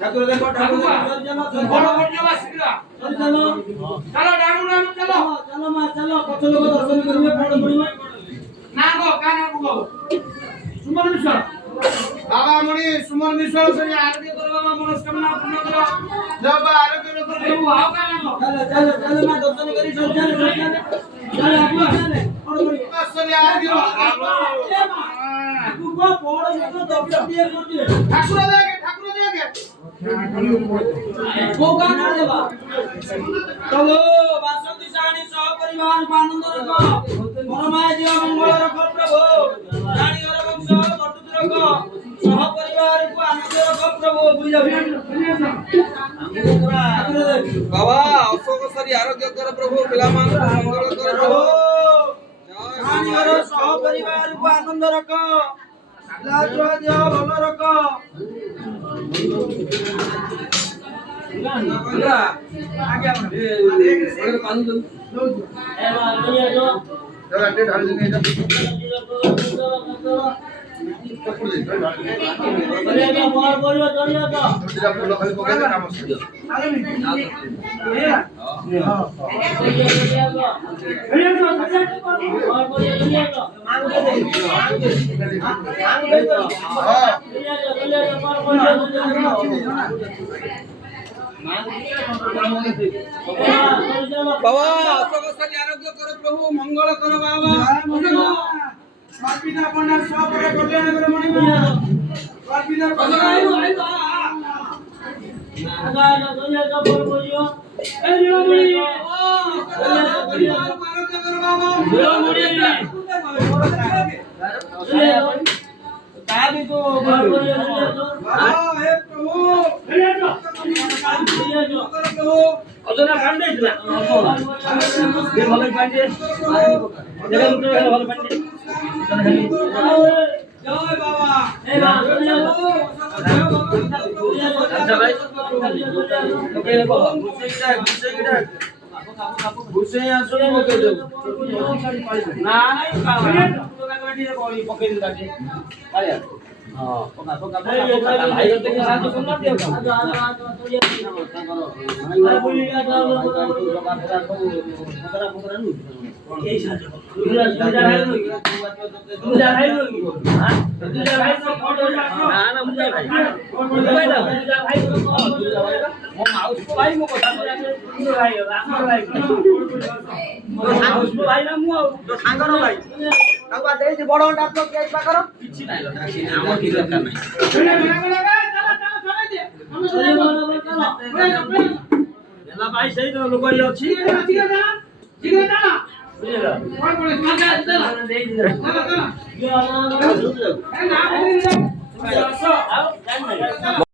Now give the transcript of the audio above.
ঠাকুর দেখো ঠাকুর বড় বড় যাবা শিখরা চলো চলো ডানু ডানু চলো চলো মা চলো কত লোক দর্শন করবে বড় বড় না গো কানে গো সুমন মিশ্র বাবা মণি সুমন মিশ্র সরি আরতি করো বাবা মনস্কামনা পূর্ণ করো বাবা আরতি করো প্রভু আও কানে গো চলো চলো চলো মা দর্শন করি চলো চলো চলো আপনি চলে বড় বড় সরি আরতি করো এ মা ঠাকুর বড় বড় দর্শন দিয়ে করতে ঠাকুর দেখে চলো বাসন্তী সাহানি সহ পরিবার আনন্দ রাখো মনমায় জীব মঙ্গল রাখো প্রভু রানী বংশ বর্তুতি রাখো সহ পরিবার আনন্দ রাখো প্রভু বাবা অশোক সরি আরোগ্য কর প্রভু পিলামান মঙ্গল কর প্রভু রানী সহ পরিবার আনন্দ রাখো লাজ দিও ভালো রাখো आगे पानी बाबा अशोक सरी आरोग्य करो प्रभु मंगल करो बाबा स्वापिता पंडा सब रे कल्याण करे मणि स्वापिता पंडा आइलो आगा दुनिया का बोल बोलियो ए लीलामणि आरोग्य करो बाबा लीलामणि काबी तो बोल बोलियो हां हे प्रभु অজনা কাণ্ডে না এ ভালো কাণ্ডে জায়গা উঠে ভালো কাণ্ডে জয় বাবা এই বাবা আচ্ছা ভাই ওকে বাবা বুঝে গিটা বুঝে আসো ওকে দেব না পকেট কাটে আরে हां पका पका भाई होते के साथ सुनना दियो भाई बोलिया तो बकरा बकरा नु এই সাজো দুজা ভাই हां দুজা ভাই তো ফটো না না মুজা ভাই ভাই না দুজা ভাই ও মাউস ভাই মো কথা দুজা ভাই রাসর ভাই মাউস ভাই না মু তো সাঙ্গর ভাই তাও বাদ দেই বড় ডাক তো কেই পা করো কিছু নাই আমার কি দরকার নাই এলা ভাই সেই তো লোকই আছে ঠিক আছে না বুঝলা কোন কোন কাজা দাও দেই দাও না না